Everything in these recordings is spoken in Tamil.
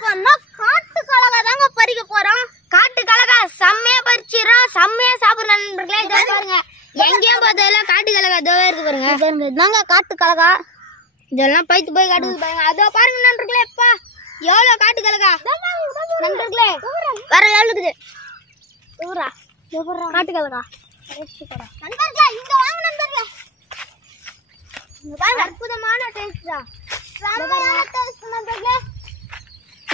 போறோம்னா காட்டு கலகா தாங்க பறிக்க போறோம். காட்டு கலகா செம்மையா பறிச்சிரோம், செம்மையா சாப்பிடுற நண்பர்களே. இதோ பாருங்க, எங்கேயும் பார்த்தாலும் காட்டு கலகா இதோ இருக்கு பாருங்க. இதாங்க காட்டு கலகா. இதெல்லாம் பைத்து போய் காட்டுது பாருங்க. அதோ பாருங்க நண்பர்களே, எப்பா எவ்வளவு காட்டு கலகா நண்பர்களே, வேற லெவல் இருக்குது. காட்டு கலகா நண்பர்களே, இங்க வாங்க நண்பர்களே. அற்புதமான டேஸ்ட் தான்.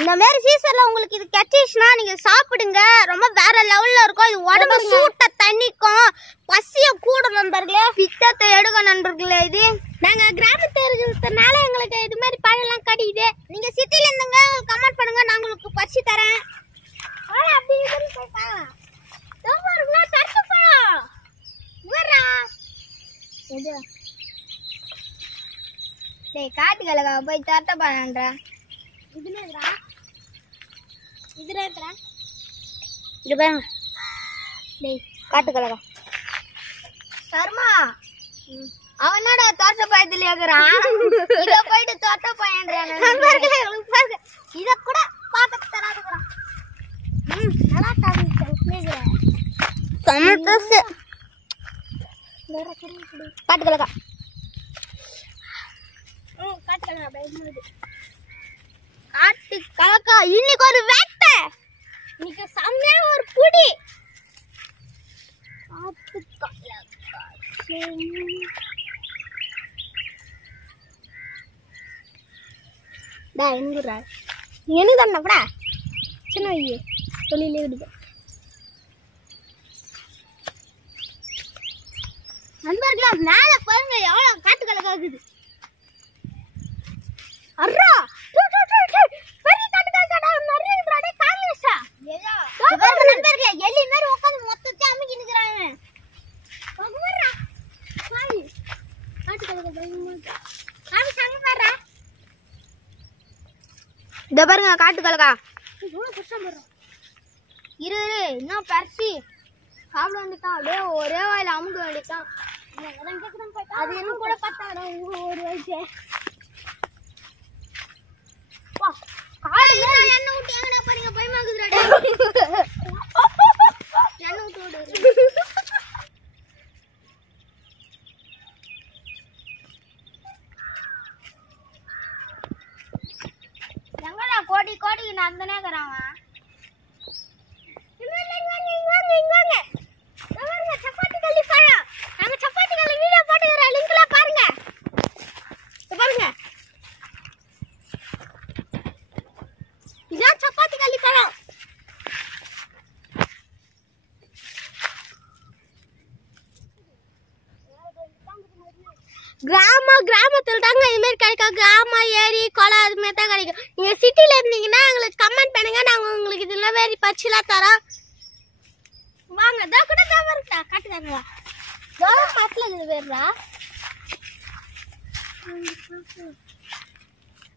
இந்த மாதிரி சீசன்ல உங்களுக்கு இது கிடைச்சிச்சுன்னா நீங்க சாப்பிடுங்க, ரொம்ப வேற லெவல்ல இருக்கும். இது உடம்பு சூட்ட தண்ணிக்கும், பசிய கூடும் நண்பர்களே, பித்தத்தை எடுக்கும் நண்பர்களே. இது நாங்க கிராமத்துல இருக்கிறதுனால எங்களுக்கு இது மாதிரி பழம்லாம் கிடைக்குது. நீங்க சிட்டில இருந்துங்க கமெண்ட் பண்ணுங்க, நான் உங்களுக்கு பறிச்சு தரேன். காட்டு கலகா போய் தட்ட பாருன்ற இது பாருங்க. காட்டு கலகா சர்மா அவனோட தோட்ட பயத்துல இருக்கிறான். இத போயிட்டு தோட்ட பயன்றான். இத கூட பாக்க தராதுக்குறான். நல்லா சாப்பிடுறேன். டொமேட்டோஸ் காட்டு கலகா. காட்டு கலக்கா இன்னைக்கு ஒரு வேட்டை, இன்னைக்கு செம்மையா ஒரு புடி. காட்டு கலக்கா எனக்கு தானப்படா சின்ன ஐயோ தொழிலே விடுது. நண்பர்களா மேல பாருங்க எவ்வளவு காட்டு கலக்கா இருக்குது. அர்ரா பெரிய காட்டு கலக்கா நிறைய இருக்குடா. காங்கிரஸா பாருங்க நண்பர்களே, எலி மாதிரி உட்கார்ந்து மொத்தத்தை அமுக்கி நிக்கறாங்க. பகவரா சாய் காட்டு கலக்கா பயமா சாமி சங்க பாறா. இத பாருங்க காட்டு கலக்கா இவ்வளவு பெருசா போறோம். இரு இன்னும் பர்சி சாப்பிட வந்துட்டான். அப்படியே ஒரே வாயில அமுக்க வேண்டியதான். அது என்ன கூட பார்த்தாடா ஒரு வயசு. எண்ணெய் விட்டு எங்கடா போறீங்க? பயமாக்குதுடா. எண்ணெய் விட்டு விடு. எங்கடா கோடி கோடிக்கு நந்தனே இருக்கிறான். சப்பாத்திக்கல்லி பழம். நாங்க சப்பாத்திக்கல்லி வீடியோ போட்டுக்கிறோம், லிங்க்ல பாருங்க. பாருங்க இதான் சப்பாத்திக்கல்லி பழம். கிராமத்துல தாங்க இது மாதிரி கிடைக்கும். கிராமம் ஏரி குளம் அது மாதிரி தான் கிடைக்கும். நீங்க சிட்டில இருந்தீங்கன்னா எங்களுக்கு கமெண்ட் பண்ணுங்க, நாங்க உங்களுக்கு இதுல வேறு பறிச்சுலாம் தரோம். வாங்க இதோ கூட தான் வருதா காட்டுக்காரங்களா பஸ்ல இது வேறா.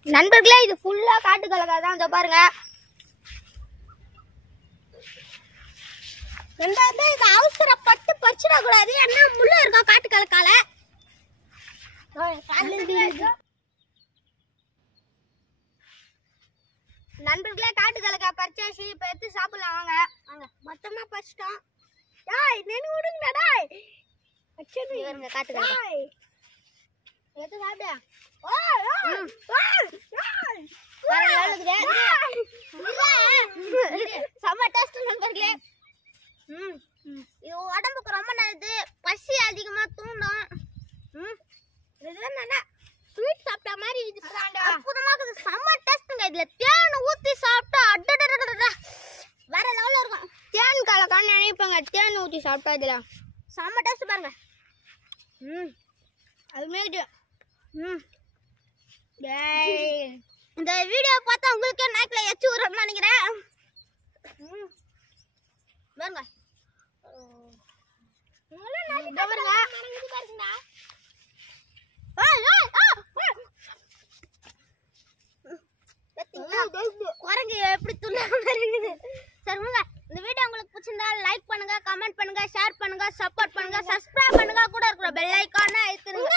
நண்பர்களே, இது ஃபுல்லா காட்டு கலக்கா தான். இதோ பாருங்க ரெண்டாவது இது அவசரப்பட்டு பறிச்சிட கூடாது, ஏன்னா முள்ள இருக்கும் காட்டு கலக்கால. நண்பர்களே, காட்டு கலக்கா பறிச்சாச்சு. இப்ப எடுத்து சாப்பிடலாம். வாங்க வாங்க மொத்தமா பறிச்சிட்டோம். டாய் நெனு விடுங்கடா. டாய் அச்சது இவங்க காட்டு கலக்கா எடுத்து சாப்பிடு. செம்ம டேஸ்ட் நண்பர்களே. இது உடம்புக்கு ரொம்ப நல்லது, பசி அதிகமா தூண்டும். ஸ்வீட் சாப்பிட்ட மாதிரி இது அற்புதமா இருக்குது. செம்ம டேஸ்ட்டுங்க. இதுல தேன் ஊத்தி சாப்பிட்டா அடடடடடா வேற லெவல்ல இருக்கும். தேன் கலக்கான்னு நினைப்பாங்க, தேன் ஊத்தி சாப்பிட்டா இதுல செம்ம டேஸ்ட் பாருங்க. அதுமே இந்த வீடியோ பார்த்தா உங்களுக்கே நாக்குல எச்சு ஊறணும்னு நினைக்கிறேன். பாருங்க குரங்கு எப்படி துள்ள இருக்குது. சரி இந்த வீடியோ உங்களுக்கு பிடிச்சிருந்தா லைக் பண்ணுங்க, கமெண்ட் பண்ணுங்க, ஷேர் பண்ணுங்க, சப்போர்ட் பண்ணுங்க, சப்ஸ்கிரைப் பண்ணுங்க, கூட இருக்கிற பெல் ஐகானை அழுத்துங்க.